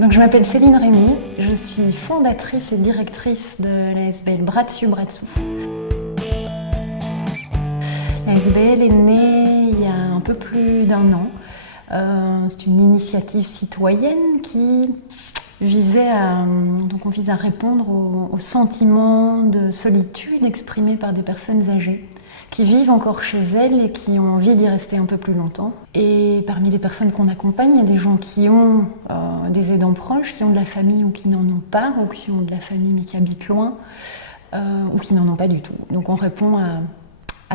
Donc, je m'appelle Céline Rémy, je suis fondatrice et directrice de l'ASBL Bras Dessus, Bras Dessous. L'ASBL est née il y a un peu plus d'1 an. C'est une initiative citoyenne qui visait on vise à répondre aux sentiments de solitude exprimés par des personnes âgées qui vivent encore chez elles et qui ont envie d'y rester un peu plus longtemps. Et parmi les personnes qu'on accompagne, il y a des gens qui ont des aidants proches, qui ont de la famille ou qui n'en ont pas, ou qui ont de la famille mais qui habitent loin, ou qui n'en ont pas du tout. Donc on répond à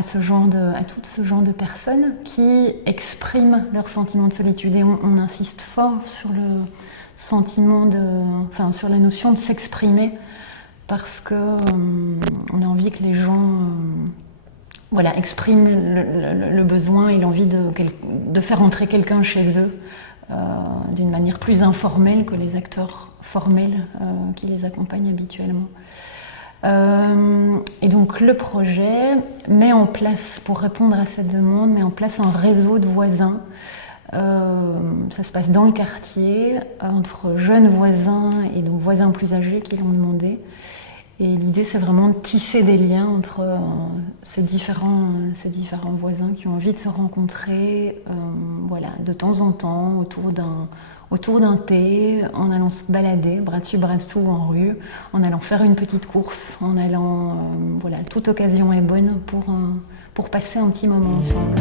tout ce genre de personnes qui expriment leur sentiment de solitude. Et on insiste fort sur le sentiment sur la notion de s'exprimer, parce qu'on a envie que les gens expriment le besoin et l'envie de faire entrer quelqu'un chez eux d'une manière plus informelle que les acteurs formels qui les accompagnent habituellement. Et donc le projet met en place, pour répondre à cette demande, met en place un réseau de voisins. Ça se passe dans le quartier, entre jeunes voisins et donc voisins plus âgés qui l'ont demandé. Et l'idée, c'est vraiment de tisser des liens entre ces différents voisins qui ont envie de se rencontrer de temps en temps autour d'un thé, en allant se balader, bras dessus, bras dessous en rue, en allant faire une petite course, en allant... toute occasion est bonne pour passer un petit moment ensemble.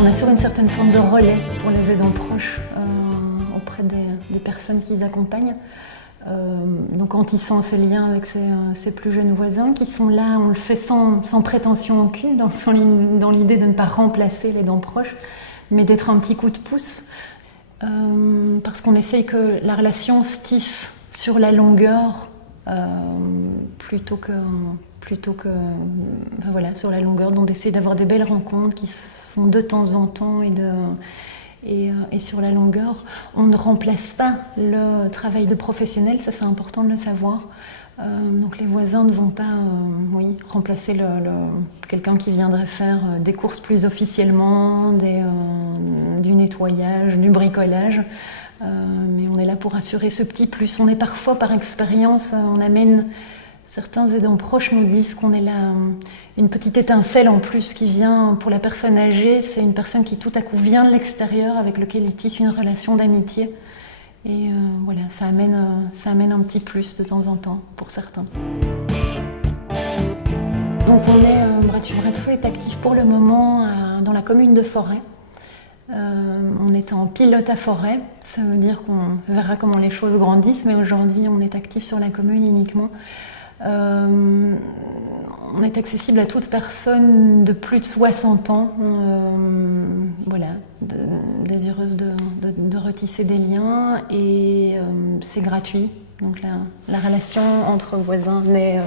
On assure une certaine forme de relais pour les aidants proches auprès des personnes qui les accompagnent. Donc en tissant ces liens avec ces plus jeunes voisins qui sont là, on le fait sans prétention aucune, dans l'idée de ne pas remplacer les aidants proches, mais d'être un petit coup de pouce, parce qu'on essaye que la relation se tisse sur la longueur plutôt que sur la longueur, donc d'essayer d'avoir des belles rencontres qui se font de temps en temps et sur la longueur. On ne remplace pas le travail de professionnel, ça c'est important de le savoir. Donc les voisins ne vont pas remplacer quelqu'un qui viendrait faire des courses plus officiellement, du nettoyage, du bricolage. Mais on est là pour assurer ce petit plus. On est parfois, par expérience, on amène... Certains aidants proches nous disent qu'on est là, une petite étincelle en plus qui vient pour la personne âgée. C'est une personne qui tout à coup vient de l'extérieur, avec lequel ils tissent une relation d'amitié. Et ça amène un petit plus de temps en temps pour certains. Donc Bras Dessus, Bras Dessous est actif pour le moment dans la commune de Forêt. On est en pilote à Forêt, ça veut dire qu'on verra comment les choses grandissent, mais aujourd'hui on est actif sur la commune uniquement. On est accessible à toute personne de plus de 60 ans, désireuse de retisser des liens, et c'est gratuit. Donc la relation entre voisins naît,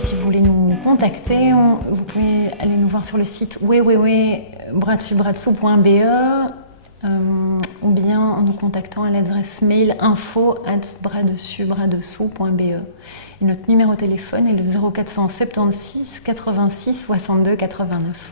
si vous voulez nous contacter, vous pouvez aller nous voir sur le site www.bradsdessous.be ou bien en nous contactant à l'adresse mail info@bradsdessous.be. Et notre numéro de téléphone est le 0476 86 62 89.